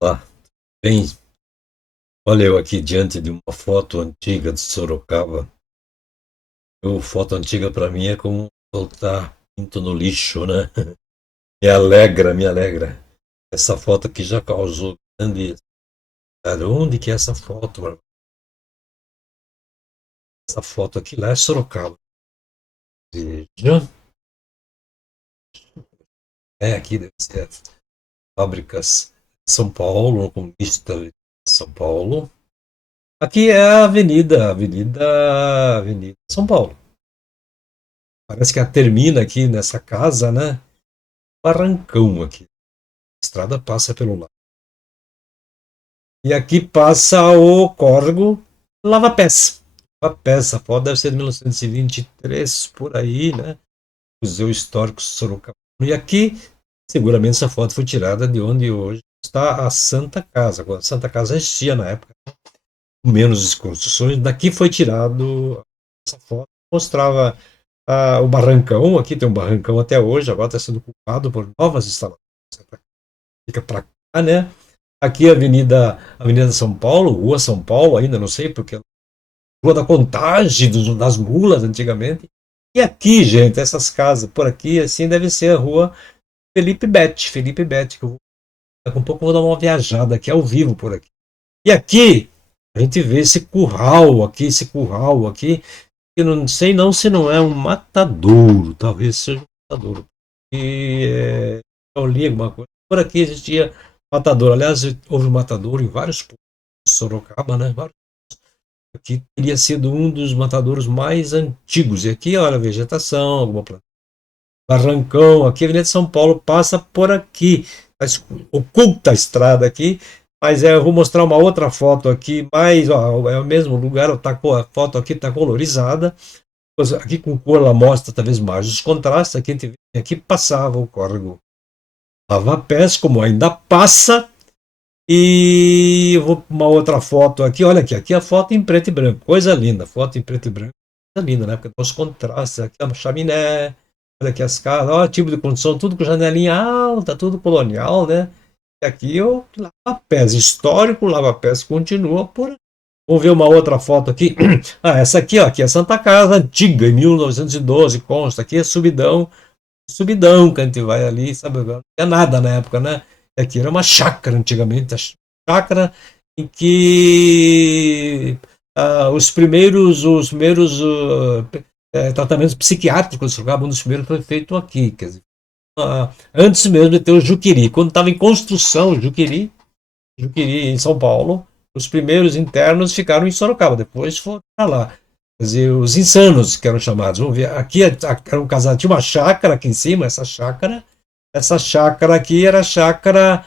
Olá, bem, olha eu aqui diante de uma foto antiga de Sorocaba. Foto antiga para mim é como voltar pinto no lixo, né? Me alegra, me alegra. Essa foto aqui já causou grande. Cara, onde que é essa foto, mano? Essa foto aqui lá é Sorocaba. Veja. É, aqui deve ser fábricas de São Paulo, com vista de São Paulo. Aqui é a Avenida São Paulo. Parece que ela termina aqui nessa casa, né? Barrancão aqui. A estrada passa pelo lado. E aqui passa o córrego Lava-Pés. Lava-Pés, essa foto deve ser de 1923, por aí, né? Museu Histórico Sorocabana. E aqui, seguramente, essa foto foi tirada de onde hoje está a Santa Casa. Quando a Santa Casa existia na época, com menos construções. Daqui foi tirado essa foto. Mostrava o barrancão. Aqui tem um barrancão até hoje, agora está sendo ocupado por novas instalações. Fica para cá, né? Aqui Avenida São Paulo, Rua São Paulo, ainda não sei, porque é Rua da Contagem das mulas antigamente. E aqui, gente, essas casas por aqui, assim, deve ser a Rua Felipe Bete, que eu vou, daqui a pouco eu vou dar uma viajada aqui ao vivo por aqui. E aqui, a gente vê esse curral aqui, que não sei não se não é um matadouro, talvez seja um matadouro. E eu li alguma coisa. Por aqui existia matador. Aliás, houve matador em vários pontos de Sorocaba, né? Aqui teria sido um dos matadouros mais antigos. E aqui, olha, vegetação, alguma planta. Barrancão, aqui a Avenida de São Paulo passa por aqui. Tá oculta a estrada aqui. Mas eu vou mostrar uma outra foto aqui, mais, ó, é o mesmo lugar, a foto aqui está colorizada. Aqui com cor ela mostra talvez mais os contrastes. Aqui, aqui passava o córrego Lava-Pés, como ainda passa. E eu vou uma outra foto aqui. Olha aqui, aqui a foto em preto e branco. Coisa linda, foto em preto e branco. Coisa linda, né? Porque os contrastes. Aqui a chaminé. Olha aqui as casas. Olha o tipo de construção, tudo com janelinha alta, tudo colonial, né? E aqui o Lava-Pés, histórico Lava-Pés continua por. Vamos ver uma outra foto aqui. Ah, essa aqui, ó, aqui é Santa Casa antiga, em 1912, consta. Aqui é subidão que a gente vai ali, sabe? Não tinha nada na época, né? E aqui era uma chácara antigamente, a chácara em que os primeiros tratamentos psiquiátricos, um dos primeiros foi feito aqui, quer dizer, antes mesmo de ter o Juqueri, quando estava em construção o Juqueri em São Paulo, os primeiros internos ficaram em Sorocaba, depois foram para lá. Quer dizer, os insanos que eram chamados. Vamos ver, aqui era um casal, tinha uma chácara aqui em cima, essa chácara aqui era a chácara.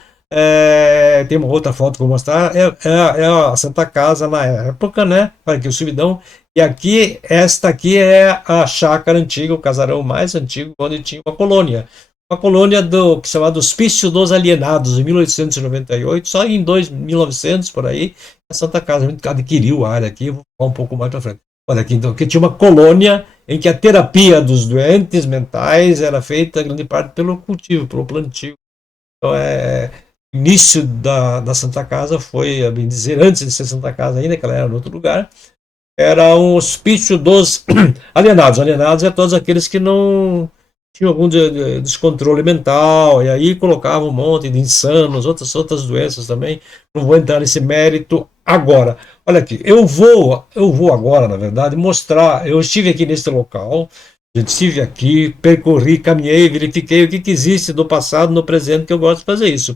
Tem uma outra foto que eu vou mostrar. É a Santa Casa na época, né? Olha aqui o subidão. E aqui, esta aqui é a chácara antiga, o casarão mais antigo, onde tinha uma colônia. Uma colônia que se chamava Hospício dos Alienados, em 1898, só em 1900 por aí, a Santa Casa adquiriu a área aqui, vou falar um pouco mais para frente. Olha aqui, então, que tinha uma colônia em que a terapia dos doentes mentais era feita grande parte pelo cultivo, pelo plantio. Então, o início da Santa Casa foi, a bem dizer, antes de ser Santa Casa ainda, que ela era em outro lugar, era um hospício dos alienados. Alienados é todos aqueles que não tinham algum descontrole mental, e aí colocavam um monte de insanos, outras doenças também. Não vou entrar nesse mérito agora. Olha aqui, eu vou agora, na verdade, mostrar. Eu estive aqui neste local, eu estive aqui, percorri, caminhei, verifiquei o que existe do passado, no presente, que eu gosto de fazer isso.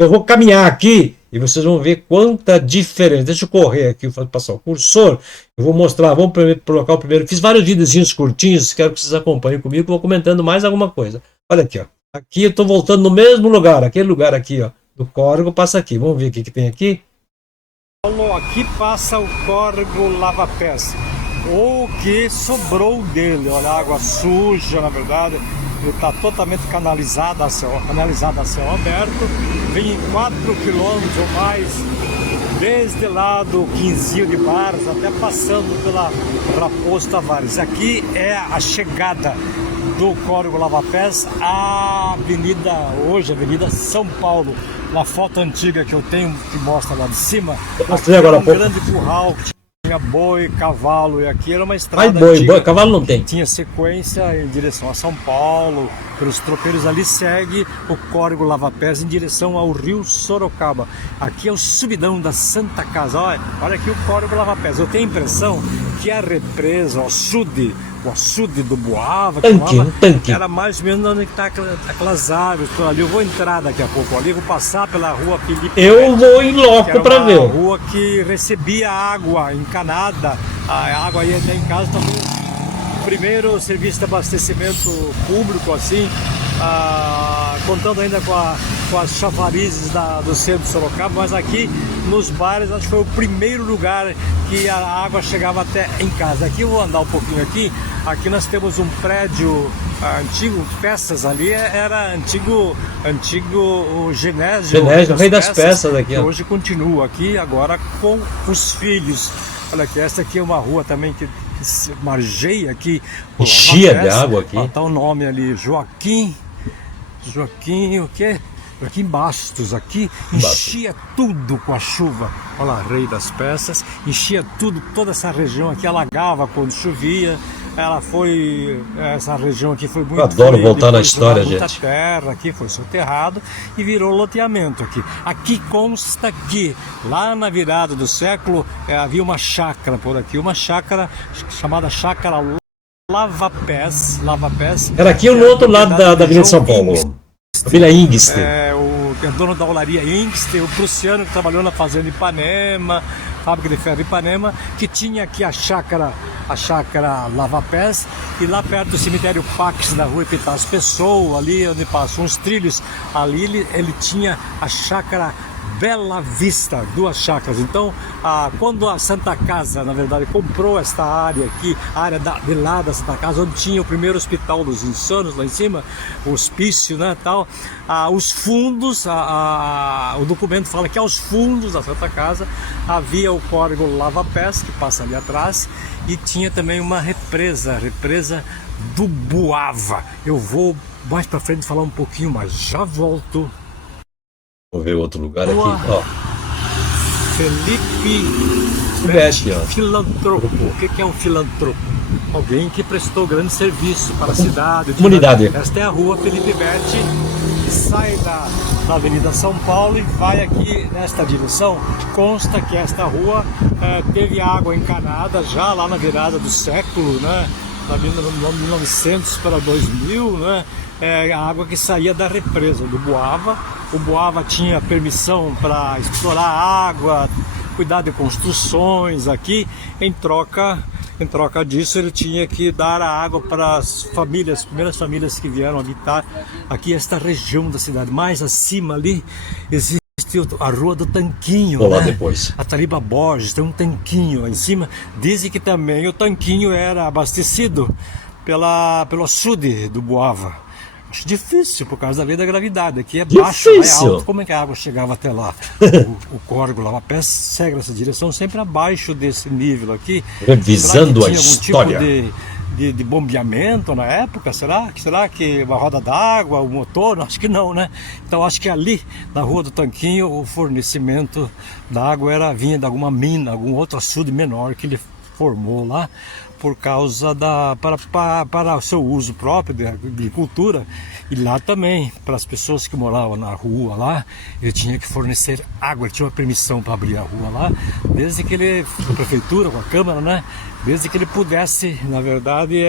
Eu vou caminhar aqui e vocês vão ver quanta diferença. Deixa eu correr aqui, vou passar o cursor. Eu vou mostrar, vamos colocar o primeiro. Fiz vários videozinhos curtinhos, quero que vocês acompanhem comigo, vou comentando mais alguma coisa. Olha aqui, ó. Aqui eu estou voltando no mesmo lugar, aquele lugar aqui, ó, do córrego, passa aqui. Vamos ver o que tem aqui. Aqui passa o córrego Lava-Pés, ou o que sobrou dele. Olha, água suja, na verdade. Ele está totalmente canalizado a céu aberto. Vem em 4 quilômetros ou mais, desde lá do Quinzinho de Barros até passando pela Raposo Tavares. Aqui é a chegada do Córrego Lava Pés, a avenida, hoje, Avenida São Paulo. Na foto antiga que eu tenho, que mostra lá de cima, aqui era um grande curral que tinha boi, cavalo, e aqui era uma estrada antiga. Boi, cavalo não tem. Tinha sequência em direção a São Paulo, pelos tropeiros ali segue o Córrego Lava Pés em direção ao rio Sorocaba. Aqui é o subidão da Santa Casa, olha aqui o Córrego Lava Pés. Eu tenho a impressão que a represa, o açude do Boava, que era mais ou menos onde está aquelas árvores por ali. Eu vou entrar daqui a pouco ali, vou passar pela rua Felipe. Eu vou em loco para ver. Uma rua que recebia água encanada, a água ia até em casa também. Primeiro serviço de abastecimento público, assim, contando ainda com as chavarizes do centro de Sorocaba, mas aqui nos bares acho que foi o primeiro lugar que a água chegava até em casa. Aqui eu vou andar um pouquinho aqui nós temos um prédio antigo, peças ali, era antigo Genésio, o rei das peças aqui, que hoje continua aqui, agora com os filhos. Olha aqui, essa aqui é uma rua também que se margeia aqui. Enchia de água aqui. Tá o nome ali, Joaquim, o quê? Joaquim Bastos, aqui enchia tudo com a chuva. Olha lá, Rei das Peças, enchia tudo, toda essa região aqui alagava quando chovia. Essa região aqui foi muito... Eu adoro voltar na história, gente. Muita terra aqui, foi soterrado e virou loteamento aqui. Aqui consta que lá na virada do século havia uma chácara por aqui, uma chácara chamada Chácara Lava Pés. Era aqui no outro lado da Avenida São Paulo. Vila Ingster. O dono da olaria Ingster, o prussiano que trabalhou na fazenda Ipanema, fábrica de ferro Ipanema, que tinha aqui a chácara Lava Pés, e lá perto do cemitério Pax, da rua Epitácio Pessoa, ali onde passam uns trilhos, ali ele tinha a chácara Bela Vista, 2 chácaras. Então, quando a Santa Casa, na verdade, comprou esta área aqui, a área de lá da Santa Casa, onde tinha o primeiro hospital dos insanos, lá em cima, o hospício, né, tal, os fundos, o documento fala que aos fundos da Santa Casa havia o Córrego Lava Pés, que passa ali atrás, e tinha também uma represa do Boava. Eu vou mais para frente falar um pouquinho, mas já volto. Vou ver outro lugar aqui, ó. Felipe Betti, filantropo. O que é um filantropo? Alguém que prestou grande serviço para a cidade, comunidade. Esta é a rua Felipe Betti, que sai da Avenida São Paulo e vai aqui nesta direção. Consta que esta rua teve água encanada já lá na virada do século, né? Na 1900 para 2000, né? A água que saía da represa do Boava. O Boava tinha permissão para explorar a água, cuidar de construções aqui. Em troca disso, ele tinha que dar a água para as primeiras famílias que vieram habitar aqui esta região da cidade. Mais acima ali existe a Rua do Tanquinho, vou lá né? Depois. A Taliba Borges tem um tanquinho lá em cima. Dizem que também o tanquinho era abastecido pelo açude do Boava. Acho difícil por causa da lei da gravidade. Aqui é baixo, é alto. Como é que a água chegava até lá? O Córrego Lava Pés segue essa direção sempre abaixo desse nível aqui. Revisando a história. Tipo de bombeamento na época? Será que uma roda d'água, o motor? Acho que não, né? Então acho que ali na Rua do Tanquinho o fornecimento da água vinha de alguma mina, algum outro açude menor que ele formou lá por causa para o seu uso próprio de agricultura. E lá também, para as pessoas que moravam na rua lá, ele tinha que fornecer água, ele tinha uma permissão para abrir a rua lá, desde que ele, com a prefeitura, com a Câmara, né? Desde que ele pudesse, na verdade,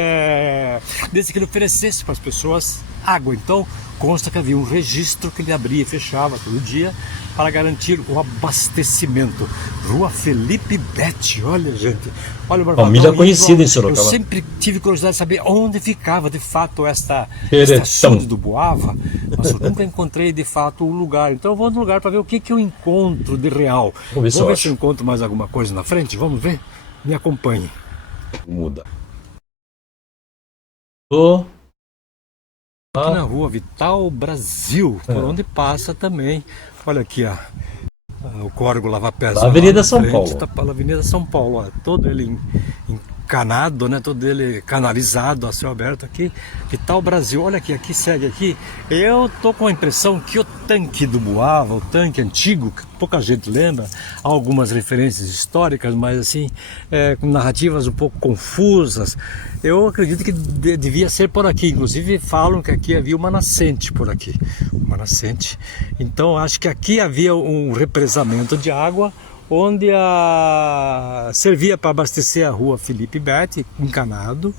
desde que ele oferecesse para as pessoas água. Então, consta que havia um registro que ele abria e fechava todo dia para garantir o abastecimento. Rua Felipe Betti, olha, gente. Olha, família conhecida em Sorocaba. Eu sempre tive curiosidade de saber onde ficava de fato esta açude do Boava, mas eu nunca encontrei de fato o lugar. Então eu vou no lugar para ver o que eu encontro de real. Vamos ver se eu encontro mais alguma coisa na frente. Vamos ver? Me acompanhe. Muda. Aqui na Rua Vital Brasil, por onde passa também. Olha aqui, ó. O Córrego Lava Pés. A Avenida São Paulo. Tá pela Avenida São Paulo, ó, todo ele em encanado, né? Todo ele canalizado a céu aberto aqui. Que tal o Brasil? Olha aqui, aqui segue aqui. Eu tô com a impressão que o tanque do Buava, o tanque antigo, que pouca gente lembra, há algumas referências históricas, mas assim, com narrativas um pouco confusas. Eu acredito que devia ser por aqui. Inclusive falam que aqui havia uma nascente por aqui, uma nascente. Então acho que aqui havia um represamento de água, onde servia para abastecer a rua Felipe Bete, encanado.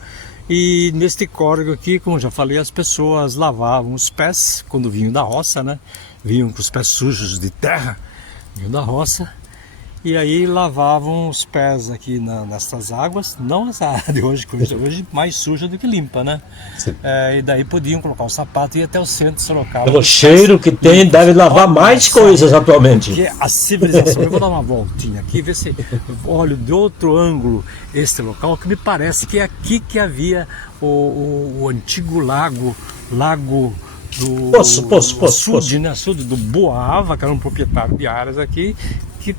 E neste córrego aqui, como já falei, as pessoas lavavam os pés quando vinham da roça, né? Vinham com os pés sujos de terra, vinham da roça. E aí lavavam os pés aqui nessas águas, não essa de hoje, que hoje mais suja do que limpa, né? E daí podiam colocar o sapato e ir até o centro de Sorocaba. Pelo cheiro que tem, deve lavar mais coisas atualmente. Que a civilização, eu vou dar uma voltinha aqui, ver se olho de outro ângulo este local, que me parece que é aqui que havia o antigo lago do açude, né? Açude do Buava, que era um proprietário de áreas aqui, que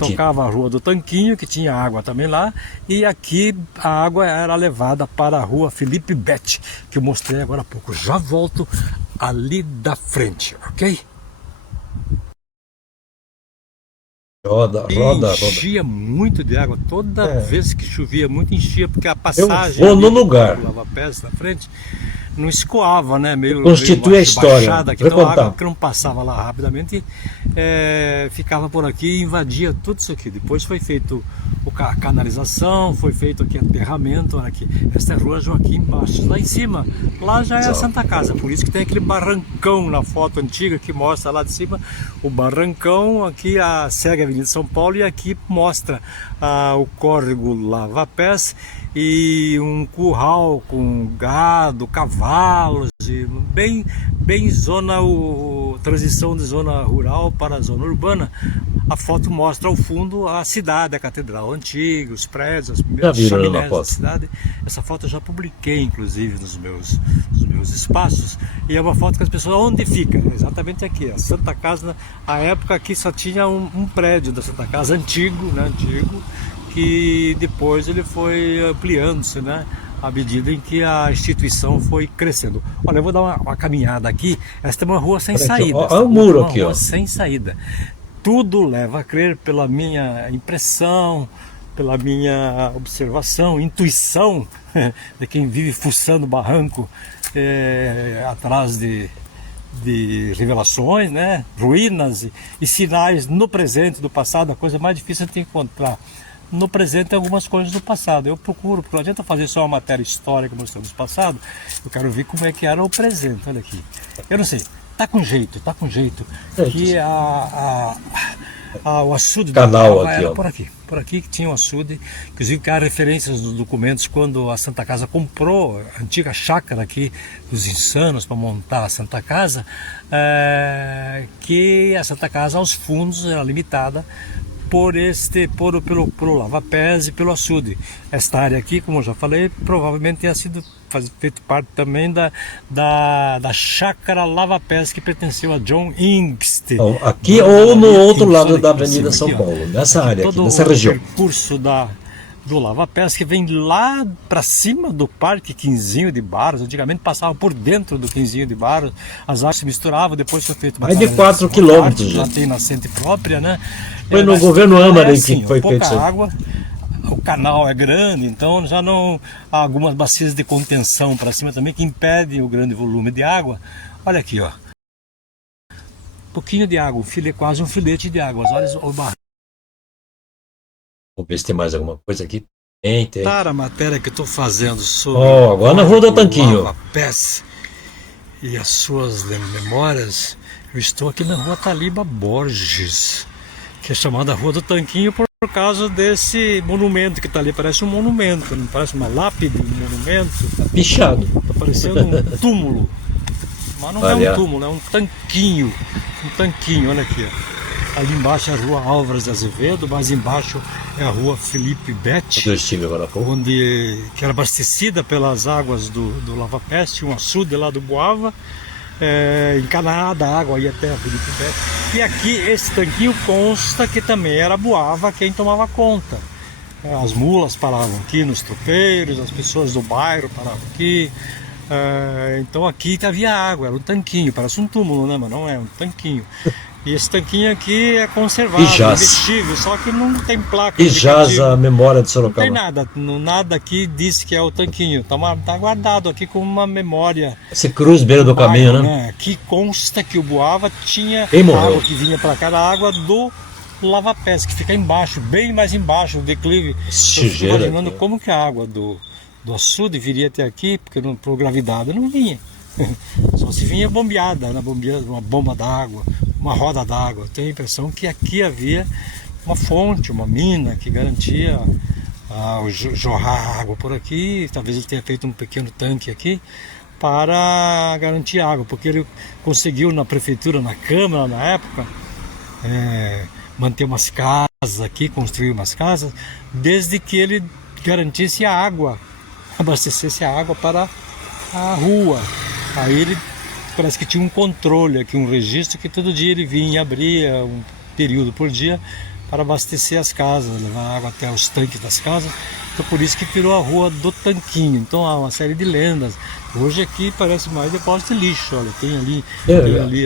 tocava a rua do Tanquinho, que tinha água também lá, e aqui a água era levada para a rua Felipe Bete, que eu mostrei agora há pouco. Já volto ali da frente, ok? Roda. Enchia muito de água, toda vez que chovia muito enchia, porque a passagem eu vou no lugar. do lava-pés na frente não escoava, né? Constitui a história. Então a água que não passava lá rapidamente ficava por aqui e invadia tudo isso aqui. Depois foi feito a canalização, foi feito aqui aterramento. Olha aqui, esta é a rua Joaquim Bastos. Lá em cima, lá já é a Santa Casa, por isso que tem aquele barrancão na foto antiga que mostra lá de cima o barrancão. Aqui segue a Avenida São Paulo e aqui mostra o córrego Lava-Pés e um curral com gado, cavalos, e bem zona, transição de zona rural para a zona urbana. A foto mostra ao fundo a cidade, a catedral antiga, os prédios, as primeiras chaminés da cidade. Essa foto eu já publiquei, inclusive, nos meus espaços. E é uma foto que as pessoas, onde fica? Exatamente aqui, a Santa Casa. A época aqui só tinha um prédio da Santa Casa antigo, né? Antigo, que depois ele foi ampliando-se, né? À medida em que a instituição foi crescendo. Olha, eu vou dar uma caminhada aqui. Esta é uma rua sem saída. Olha o muro aqui, ó. Sem saída. Tudo leva a crer, pela minha impressão, pela minha observação, intuição de quem vive fuçando barranco atrás de revelações, né? Ruínas e sinais no presente do passado. A coisa mais difícil é encontrar no presente algumas coisas do passado. Eu procuro, porque não adianta fazer só uma matéria histórica mostrando o passado. Eu quero ver como é que era o presente. Olha aqui, eu não sei, tá com jeito que o açude do canal aqui, era por aqui que tinha o açude. Inclusive que há referências nos documentos quando a Santa Casa comprou a antiga chácara aqui dos Insanos para montar a Santa Casa, que a Santa Casa aos fundos era limitada pelo lava-pés e pelo açude. Esta área aqui, como eu já falei, provavelmente tenha sido feito parte também da chácara Lava-Pés, que pertenceu a John Inkster. Aqui ou no outro lado da Avenida São Paulo, nessa área aqui, nessa região. O percurso do Lava-Pés, que vem lá para cima do Parque Quinzinho de Barros. Antigamente passava por dentro do Quinzinho de Barros, as águas se misturavam, depois foi feito mais de 4 quilômetros. Já tem nascente própria, né? Foi no governo Amari que foi feito isso. Água, o canal é grande, então já não há algumas bacias de contenção para cima também que impedem o grande volume de água. Olha aqui, ó. Pouquinho de água, quase um filete de água. Olha o barro. Vamos ver se tem mais alguma coisa aqui. Tem. Para a matéria que eu estou fazendo sobre agora na Rua do Tanquinho. Lava-Pés e as suas memórias, eu estou aqui na Rua Taliba Borges, que é chamada Rua do Tanquinho por causa desse monumento que está ali. Parece um monumento, não parece uma lápide, um monumento. Tá pichado. Está parecendo um túmulo. Mas não é um túmulo, é um tanquinho. Um tanquinho, olha aqui, ó. Ali embaixo é a Rua Álvares de Azevedo, mais embaixo é a Rua Felipe Bete, que era abastecida pelas águas do Lava-Pés, tinha um açude lá do Buava, encanada a água aí até a Felipe Bete. E aqui esse tanquinho consta que também era Buava quem tomava conta. As mulas paravam aqui nos tropeiros, as pessoas do bairro paravam aqui. Então aqui havia água, era um tanquinho, parece um túmulo, né? Mas não é, um tanquinho. E esse tanquinho aqui é conservado, investível, só que não tem placa. E jaz a memória de Sorocaba. Não tem nada, nada aqui diz que é o tanquinho. Tá guardado aqui como uma memória. Esse cruz beira do caminho, né? Aqui consta que o Boava tinha água que vinha para cá, a água do lava-pés, que fica embaixo, bem mais embaixo, o declive. Eu fico imaginando como que a água do açude viria até aqui, porque por gravidade não vinha. Só se vinha bombeada, uma bomba d'água, uma roda d'água. Eu tenho a impressão que aqui havia uma fonte, uma mina que garantia jorrar água por aqui. Talvez ele tenha feito um pequeno tanque aqui para garantir água, porque ele conseguiu na prefeitura, na Câmara na época, manter umas casas aqui, construir umas casas, desde que ele garantisse a água, abastecesse a água para a rua. Aí ele parece que tinha um controle aqui, um registro, que todo dia ele vinha e abria um período por dia para abastecer as casas, levar água até os tanques das casas. Então por isso que virou a rua do Tanquinho. Então há uma série de lendas. Hoje aqui parece mais depósito de lixo, olha, tem ali,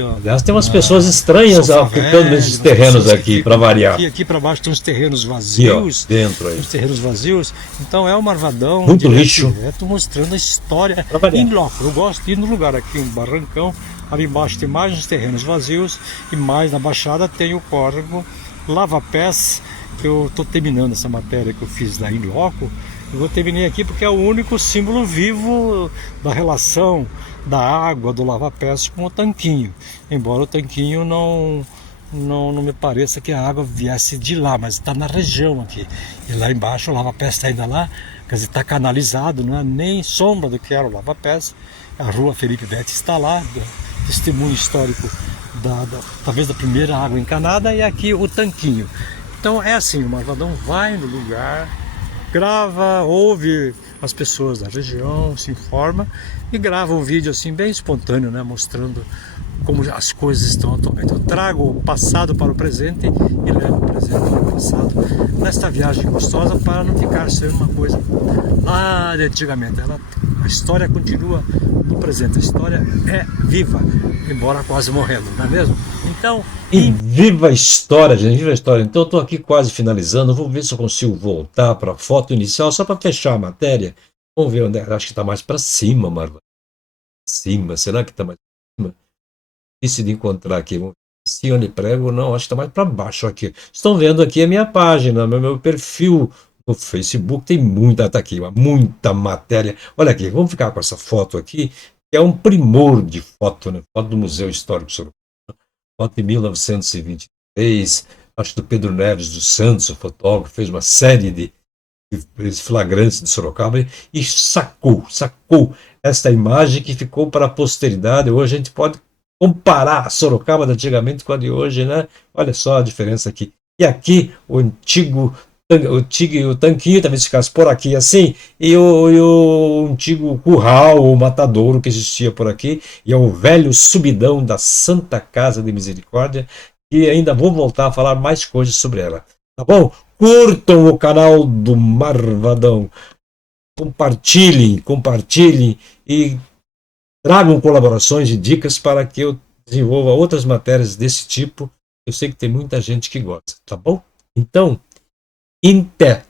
ó. Aliás, tem umas pessoas estranhas ocupando esses terrenos aqui, para variar. Aqui para baixo tem uns terrenos vazios. Aqui, ó, dentro aí. Uns terrenos vazios. Então é um marvadão. Muito lixo. Direto, mostrando a história em loco. Eu gosto de ir no lugar aqui, um barrancão. Ali embaixo tem mais uns terrenos vazios. E mais na Baixada tem o córrego Lava-Pés, que eu estou terminando essa matéria que eu fiz lá em loco. Eu vou terminar aqui porque é o único símbolo vivo da relação da água do lava-pés com o tanquinho. Embora o tanquinho não me pareça que a água viesse de lá, mas está na região aqui. E lá embaixo o lava-pés está ainda lá, quer dizer, está canalizado, não é nem sombra do que era o lava-pés. A rua Felipe Bete está lá, testemunho histórico talvez da primeira água encanada, e aqui o tanquinho. Então é assim, o Marvadão vai no lugar, grava, ouve as pessoas da região, se informa e grava um vídeo assim bem espontâneo, né, mostrando como as coisas estão atualmente. Eu trago o passado para o presente e levo o presente para o passado nesta viagem gostosa, para não ficar sendo uma coisa lá de antigamente. A história continua no presente, a história é viva, embora quase morrendo, não é mesmo? Então, e viva a história, gente, viva a história. Então eu estou aqui quase finalizando, vou ver se eu consigo voltar para a foto inicial, só para fechar a matéria. Vamos ver onde é. Acho que está mais para cima, Marva. Cima, será que está mais para cima? Difícil de encontrar aqui. Se onde prego, não, acho que está mais para baixo aqui. Estão vendo aqui a minha página, meu perfil no Facebook, tem muita, tá aqui, muita matéria. Olha aqui, vamos ficar com essa foto aqui, que é um primor de foto, né? Foto do Museu Histórico Sorocaba. Foto de 1923, acho do Pedro Neves dos Santos, o fotógrafo, fez uma série de flagrantes de Sorocaba e sacou esta imagem que ficou para a posteridade. Hoje a gente pode comparar a Sorocaba de antigamente com a de hoje, né? Olha só a diferença aqui. E aqui o antigo o tanquinho também ficasse por aqui assim, e o antigo curral, o matadouro que existia por aqui, e é o velho subidão da Santa Casa de Misericórdia, e ainda vou voltar a falar mais coisas sobre ela. Tá bom? Curtam o canal do Marvadão, compartilhem e tragam colaborações e dicas para que eu desenvolva outras matérias desse tipo. Eu sei que tem muita gente que gosta, tá bom? Então, Inter.